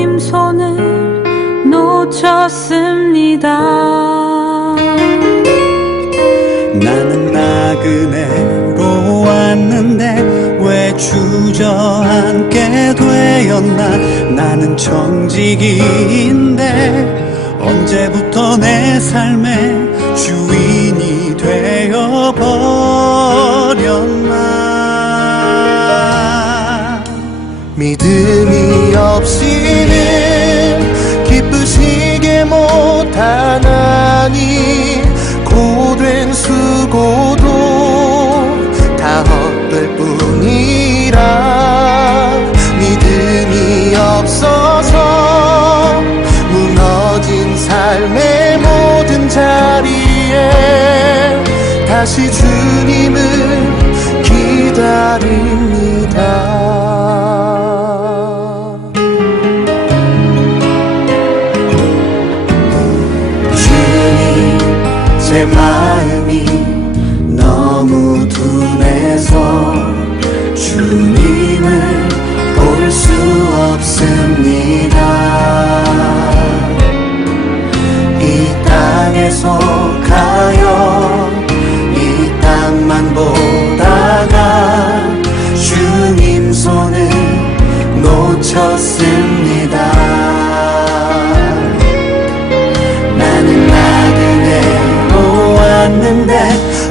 주님 손을 놓쳤습니다. 나는 나그네로 왔는데 왜 주저앉게 되었나. 나는 청지기인데 언제부터 내 삶의 주인이 되어버렸나. 믿음이 없이는 기쁘시게 못하나니 고된 수고도 다 헛될 뿐이라. 믿음이 없어서 무너진 삶의 모든 자리에 다시 주님을 기다립니다. 제 마음이 너무 둔해서 주님을 볼 수 없습니다. 이 땅에서 가요 이 땅만 보다가 주님 손을 놓쳤습니다. 나는 나그네로 왔는데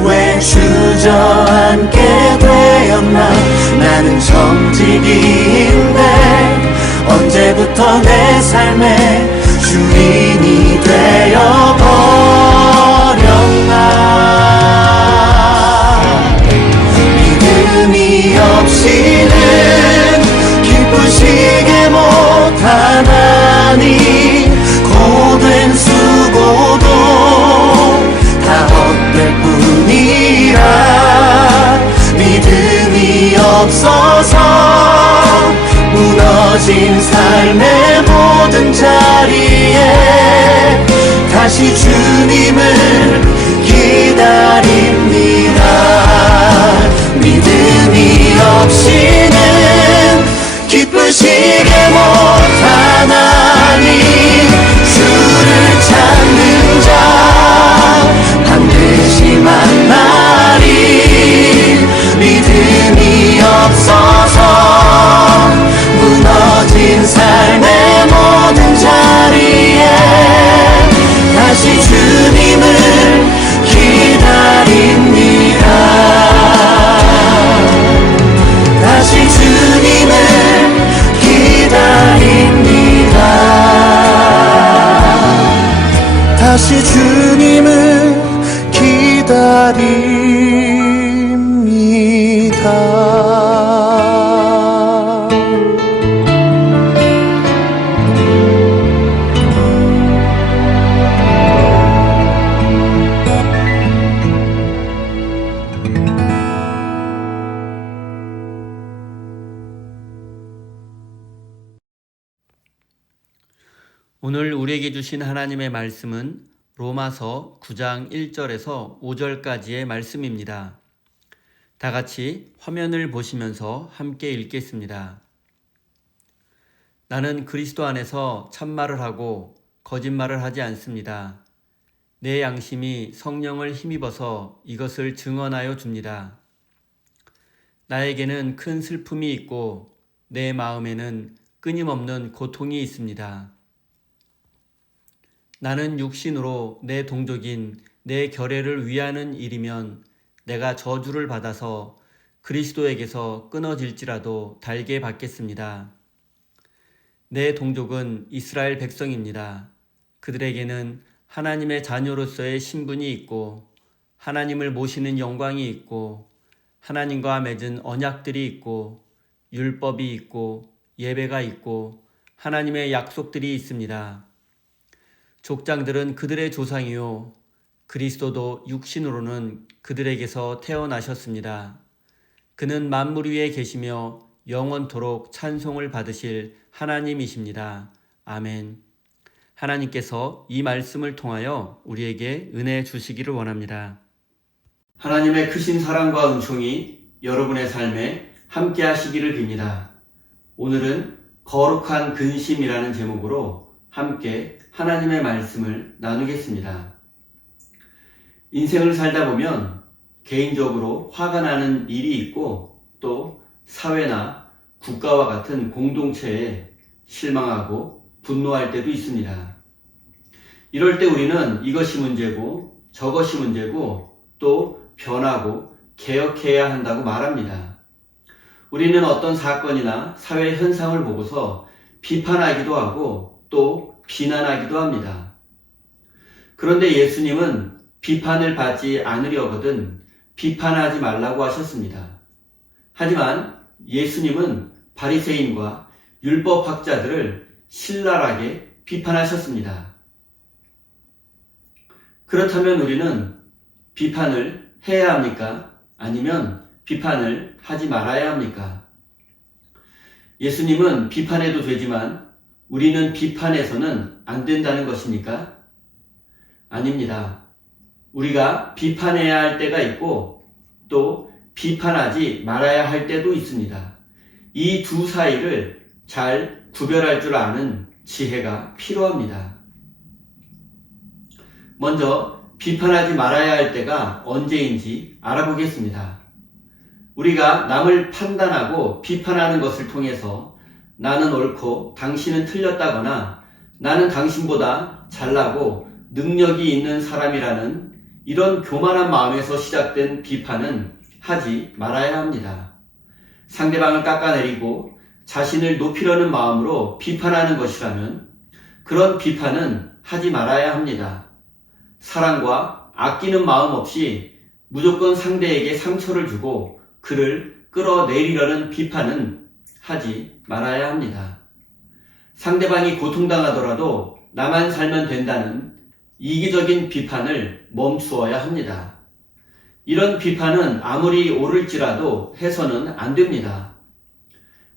왜 주저앉게 되었나. 나는 청지기인데 언제부터 내 삶의 주인이 되어버렸나. 믿음이 없이는 기쁘시게 못하나니 고된 수고도 다 헛될 뿐이라. 믿음이 없어서 무너진 삶의 모든 자리에 다시 주님을 기다립니다. 믿음이 없이는 기쁘시게 못하나니 주를 찾는 자 반드시 만나리. 믿음이 없어서 무너진 삶의 모든 자리에 다시 주님을 기다립니다. 다시 주님을 기다립니다. 다시 주님을 기다립니다. 오늘 우리에게 주신 하나님의 말씀은 로마서 9장 1절에서 5절까지의 말씀입니다. 다 같이 화면을 보시면서 함께 읽겠습니다. 나는 그리스도 안에서 참말을 하고 거짓말을 하지 않습니다. 내 양심이 성령을 힘입어서 이것을 증언하여 줍니다. 나에게는 큰 슬픔이 있고 내 마음에는 끊임없는 고통이 있습니다. 나는 육신으로 내 동족인 내 결애를 위하는 일이면 내가 저주를 받아서 그리스도에게서 끊어질지라도 달게 받겠습니다. 내 동족은 이스라엘 백성입니다. 그들에게는 하나님의 자녀로서의 신분이 있고 하나님을 모시는 영광이 있고 하나님과 맺은 언약들이 있고 율법이 있고 예배가 있고 하나님의 약속들이 있습니다. 족장들은 그들의 조상이요 그리스도도 육신으로는 그들에게서 태어나셨습니다. 그는 만물 위에 계시며 영원토록 찬송을 받으실 하나님이십니다. 아멘. 하나님께서 이 말씀을 통하여 우리에게 은혜 주시기를 원합니다. 하나님의 크신 사랑과 은총이 여러분의 삶에 함께 하시기를 빕니다. 오늘은 거룩한 근심이라는 제목으로 함께 하나님의 말씀을 나누겠습니다. 인생을 살다 보면 개인적으로 화가 나는 일이 있고 또 사회나 국가와 같은 공동체에 실망하고 분노할 때도 있습니다. 이럴 때 우리는 이것이 문제고 저것이 문제고 또 변하고 개혁해야 한다고 말합니다. 우리는 어떤 사건이나 사회 현상을 보고서 비판하기도 하고 또 비난하기도 합니다. 그런데 예수님은 비판을 받지 않으려거든 비판하지 말라고 하셨습니다. 하지만 예수님은 바리새인과 율법학자들을 신랄하게 비판하셨습니다. 그렇다면 우리는 비판을 해야 합니까? 아니면 비판을 하지 말아야 합니까? 예수님은 비판해도 되지만 우리는 비판해서는 안 된다는 것입니까? 아닙니다. 우리가 비판해야 할 때가 있고 또 비판하지 말아야 할 때도 있습니다. 이 두 사이를 잘 구별할 줄 아는 지혜가 필요합니다. 먼저 비판하지 말아야 할 때가 언제인지 알아보겠습니다. 우리가 남을 판단하고 비판하는 것을 통해서 나는 옳고 당신은 틀렸다거나 나는 당신보다 잘나고 능력이 있는 사람이라는 이런 교만한 마음에서 시작된 비판은 하지 말아야 합니다. 상대방을 깎아내리고 자신을 높이려는 마음으로 비판하는 것이라면 그런 비판은 하지 말아야 합니다. 사랑과 아끼는 마음 없이 무조건 상대에게 상처를 주고 그를 끌어내리려는 비판은 하지 말아야 합니다. 상대방이 고통당하더라도 나만 살면 된다는 이기적인 비판을 멈추어야 합니다. 이런 비판은 아무리 옳을지라도 해서는 안 됩니다.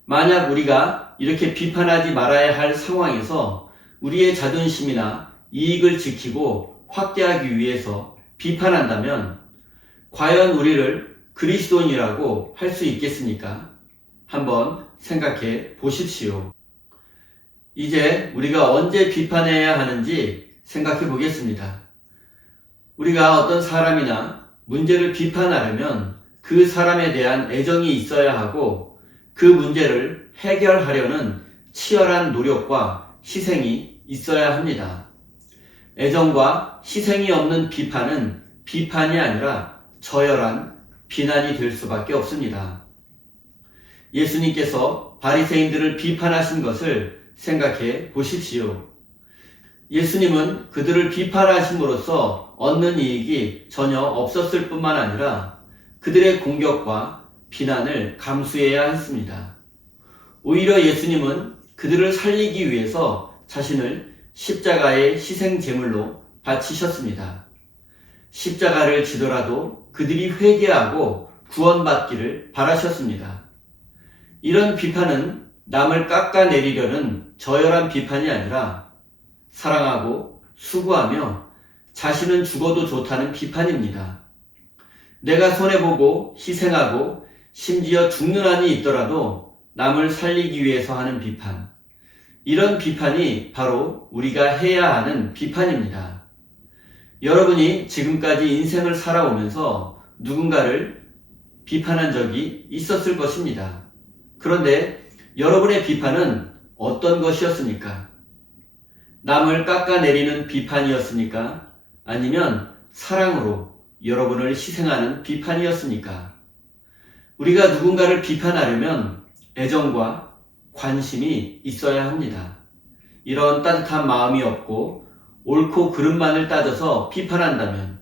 만약 우리가 이렇게 비판하지 말아야 할 상황에서 우리의 자존심이나 이익을 지키고 확대하기 위해서 비판한다면 과연 우리를 그리스도인이라고 할 수 있겠습니까? 한번 생각해 보십시오. 이제 우리가 언제 비판해야 하는지 생각해 보겠습니다. 우리가 어떤 사람이나 문제를 비판하려면 그 사람에 대한 애정이 있어야 하고 그 문제를 해결하려는 치열한 노력과 희생이 있어야 합니다. 애정과 희생이 없는 비판은 비판이 아니라 저열한 비난이 될 수밖에 없습니다. 예수님께서 바리새인들을 비판하신 것을 생각해 보십시오. 예수님은 그들을 비판하심으로써 얻는 이익이 전혀 없었을 뿐만 아니라 그들의 공격과 비난을 감수해야 했습니다. 오히려 예수님은 그들을 살리기 위해서 자신을 십자가의 희생 제물로 바치셨습니다. 십자가를 지더라도 그들이 회개하고 구원받기를 바라셨습니다. 이런 비판은 남을 깎아내리려는 저열한 비판이 아니라 사랑하고 수고하며 자신은 죽어도 좋다는 비판입니다. 내가 손해보고 희생하고 심지어 죽는 한이 있더라도 남을 살리기 위해서 하는 비판. 이런 비판이 바로 우리가 해야 하는 비판입니다. 여러분이 지금까지 인생을 살아오면서 누군가를 비판한 적이 있었을 것입니다. 그런데 여러분의 비판은 어떤 것이었습니까? 남을 깎아내리는 비판이었습니까? 아니면 사랑으로 여러분을 희생하는 비판이었습니까? 우리가 누군가를 비판하려면 애정과 관심이 있어야 합니다. 이런 따뜻한 마음이 없고 옳고 그름만을 따져서 비판한다면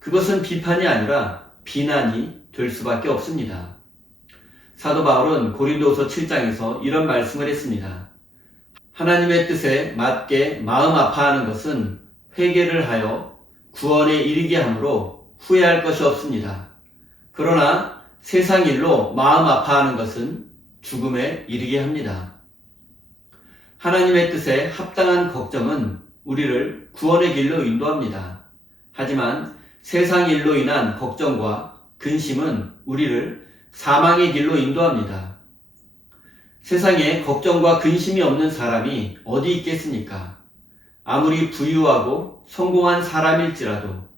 그것은 비판이 아니라 비난이 될 수밖에 없습니다. 사도 바울은 고린도후서 7장에서 이런 말씀을 했습니다. 하나님의 뜻에 맞게 마음 아파하는 것은 회개를 하여 구원에 이르게 함으로 후회할 것이 없습니다. 그러나 세상 일로 마음 아파하는 것은 죽음에 이르게 합니다. 하나님의 뜻에 합당한 걱정은 우리를 구원의 길로 인도합니다. 하지만 세상 일로 인한 걱정과 근심은 우리를 사망의 길로 인도합니다. 세상에 걱정과 근심이 없는 사람이 어디 있겠습니까? 아무리 부유하고 성공한 사람일지라도,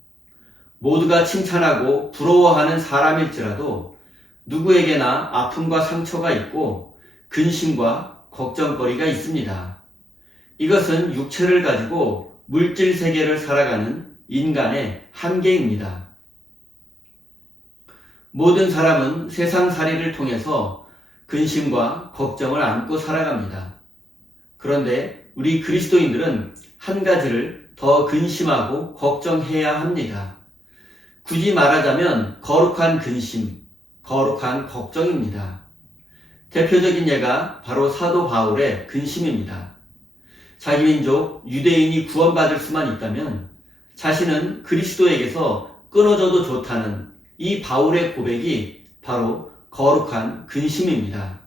모두가 칭찬하고 부러워하는 사람일지라도 누구에게나 아픔과 상처가 있고 근심과 걱정거리가 있습니다. 이것은 육체를 가지고 물질 세계를 살아가는 인간의 한계입니다. 모든 사람은 세상살이를 통해서 근심과 걱정을 안고 살아갑니다. 그런데 우리 그리스도인들은 한 가지를 더 근심하고 걱정해야 합니다. 굳이 말하자면 거룩한 근심, 거룩한 걱정입니다. 대표적인 예가 바로 사도 바울의 근심입니다. 자기 민족 유대인이 구원받을 수만 있다면 자신은 그리스도에게서 끊어져도 좋다는 이 바울의 고백이 바로 거룩한 근심입니다.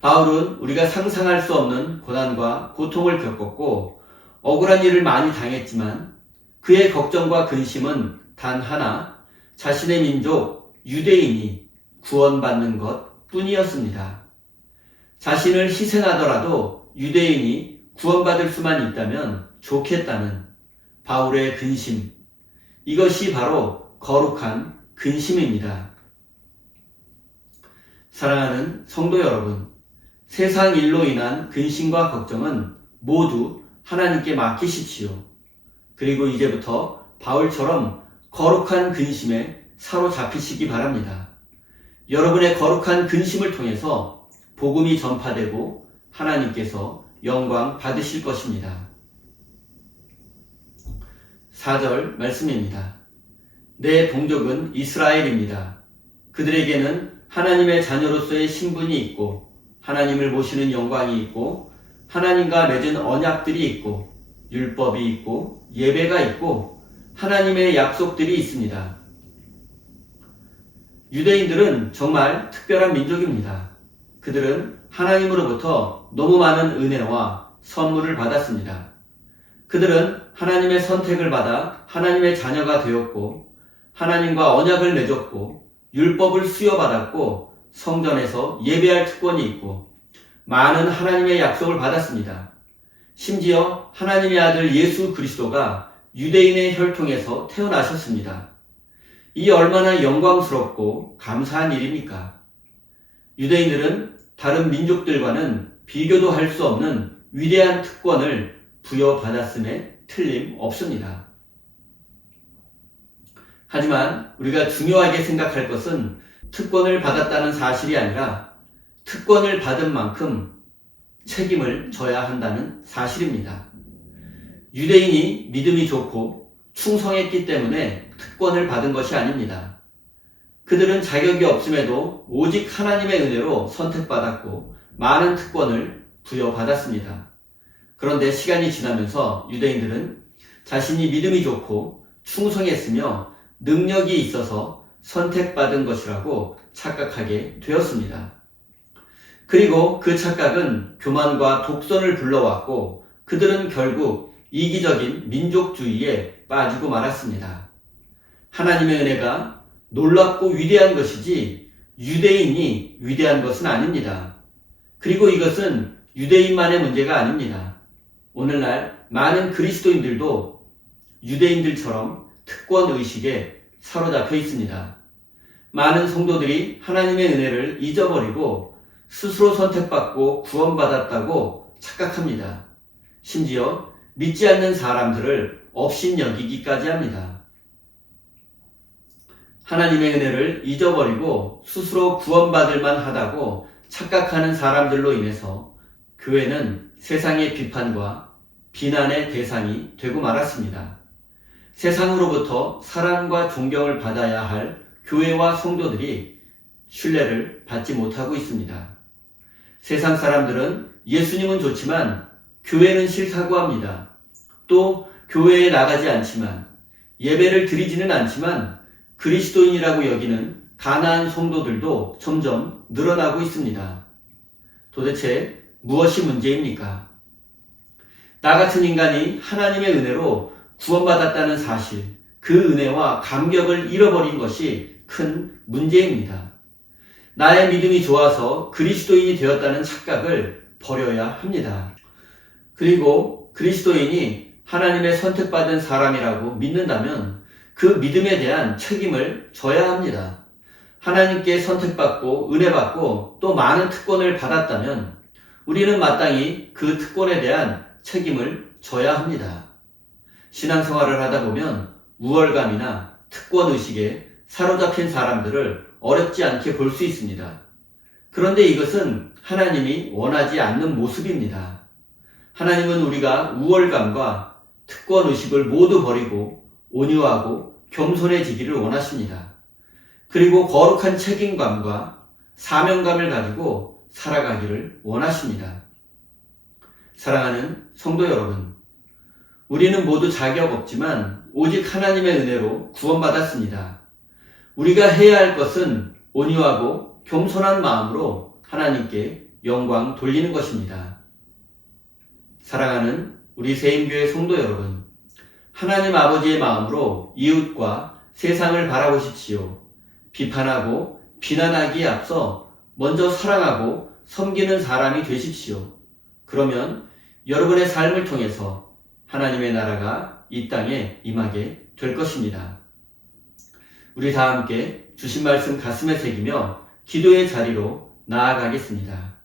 바울은 우리가 상상할 수 없는 고난과 고통을 겪었고 억울한 일을 많이 당했지만 그의 걱정과 근심은 단 하나, 자신의 민족 유대인이 구원받는 것 뿐이었습니다. 자신을 희생하더라도 유대인이 구원받을 수만 있다면 좋겠다는 바울의 근심, 이것이 바로 거룩한 근심입니다. 사랑하는 성도 여러분, 세상 일로 인한 근심과 걱정은 모두 하나님께 맡기십시오. 그리고 이제부터 바울처럼 거룩한 근심에 사로잡히시기 바랍니다. 여러분의 거룩한 근심을 통해서 복음이 전파되고 하나님께서 영광 받으실 것입니다. 4절 말씀입니다. 내 동족은 이스라엘입니다. 그들에게는 하나님의 자녀로서의 신분이 있고 하나님을 모시는 영광이 있고 하나님과 맺은 언약들이 있고 율법이 있고 예배가 있고 하나님의 약속들이 있습니다. 유대인들은 정말 특별한 민족입니다. 그들은 하나님으로부터 너무 많은 은혜와 선물을 받았습니다. 그들은 하나님의 선택을 받아 하나님의 자녀가 되었고 하나님과 언약을 맺었고 율법을 수여받았고 성전에서 예배할 특권이 있고 많은 하나님의 약속을 받았습니다. 심지어 하나님의 아들 예수 그리스도가 유대인의 혈통에서 태어나셨습니다. 이 얼마나 영광스럽고 감사한 일입니까? 유대인들은 다른 민족들과는 비교도 할 수 없는 위대한 특권을 부여받았음에 틀림없습니다. 하지만 우리가 중요하게 생각할 것은 특권을 받았다는 사실이 아니라 특권을 받은 만큼 책임을 져야 한다는 사실입니다. 유대인이 믿음이 좋고 충성했기 때문에 특권을 받은 것이 아닙니다. 그들은 자격이 없음에도 오직 하나님의 은혜로 선택받았고 많은 특권을 부여받았습니다. 그런데 시간이 지나면서 유대인들은 자신이 믿음이 좋고 충성했으며 능력이 있어서 선택받은 것이라고 착각하게 되었습니다. 그리고 그 착각은 교만과 독선을 불러왔고 그들은 결국 이기적인 민족주의에 빠지고 말았습니다. 하나님의 은혜가 놀랍고 위대한 것이지 유대인이 위대한 것은 아닙니다. 그리고 이것은 유대인만의 문제가 아닙니다. 오늘날 많은 그리스도인들도 유대인들처럼 특권의식에 사로잡혀 있습니다. 많은 성도들이 하나님의 은혜를 잊어버리고 스스로 선택받고 구원받았다고 착각합니다. 심지어 믿지 않는 사람들을 업신여기기까지 합니다. 하나님의 은혜를 잊어버리고 스스로 구원받을 만하다고 착각하는 사람들로 인해서 교회는 세상의 비판과 비난의 대상이 되고 말았습니다. 세상으로부터 사랑과 존경을 받아야 할 교회와 성도들이 신뢰를 받지 못하고 있습니다. 세상 사람들은 예수님은 좋지만 교회는 싫다고 합니다. 또 교회에 나가지 않지만 예배를 드리지는 않지만 그리스도인이라고 여기는 가난한 성도들도 점점 늘어나고 있습니다. 도대체 무엇이 문제입니까? 나 같은 인간이 하나님의 은혜로 구원받았다는 사실, 그 은혜와 감격을 잃어버린 것이 큰 문제입니다. 나의 믿음이 좋아서 그리스도인이 되었다는 착각을 버려야 합니다. 그리고 그리스도인이 하나님의 선택받은 사람이라고 믿는다면 그 믿음에 대한 책임을 져야 합니다. 하나님께 선택받고 은혜받고 또 많은 특권을 받았다면 우리는 마땅히 그 특권에 대한 책임을 져야 합니다. 신앙생활을 하다 보면 우월감이나 특권의식에 사로잡힌 사람들을 어렵지 않게 볼 수 있습니다. 그런데 이것은 하나님이 원하지 않는 모습입니다. 하나님은 우리가 우월감과 특권의식을 모두 버리고 온유하고 겸손해지기를 원하십니다. 그리고 거룩한 책임감과 사명감을 가지고 살아가기를 원하십니다. 사랑하는 성도 여러분, 우리는 모두 자격 없지만 오직 하나님의 은혜로 구원받았습니다. 우리가 해야 할 것은 온유하고 겸손한 마음으로 하나님께 영광 돌리는 것입니다. 사랑하는 우리 세임교회 성도 여러분, 하나님 아버지의 마음으로 이웃과 세상을 바라보십시오. 비판하고 비난하기에 앞서 먼저 사랑하고 섬기는 사람이 되십시오. 그러면 여러분의 삶을 통해서 하나님의 나라가 이 땅에 임하게 될 것입니다. 우리 다 함께 주신 말씀 가슴에 새기며 기도의 자리로 나아가겠습니다.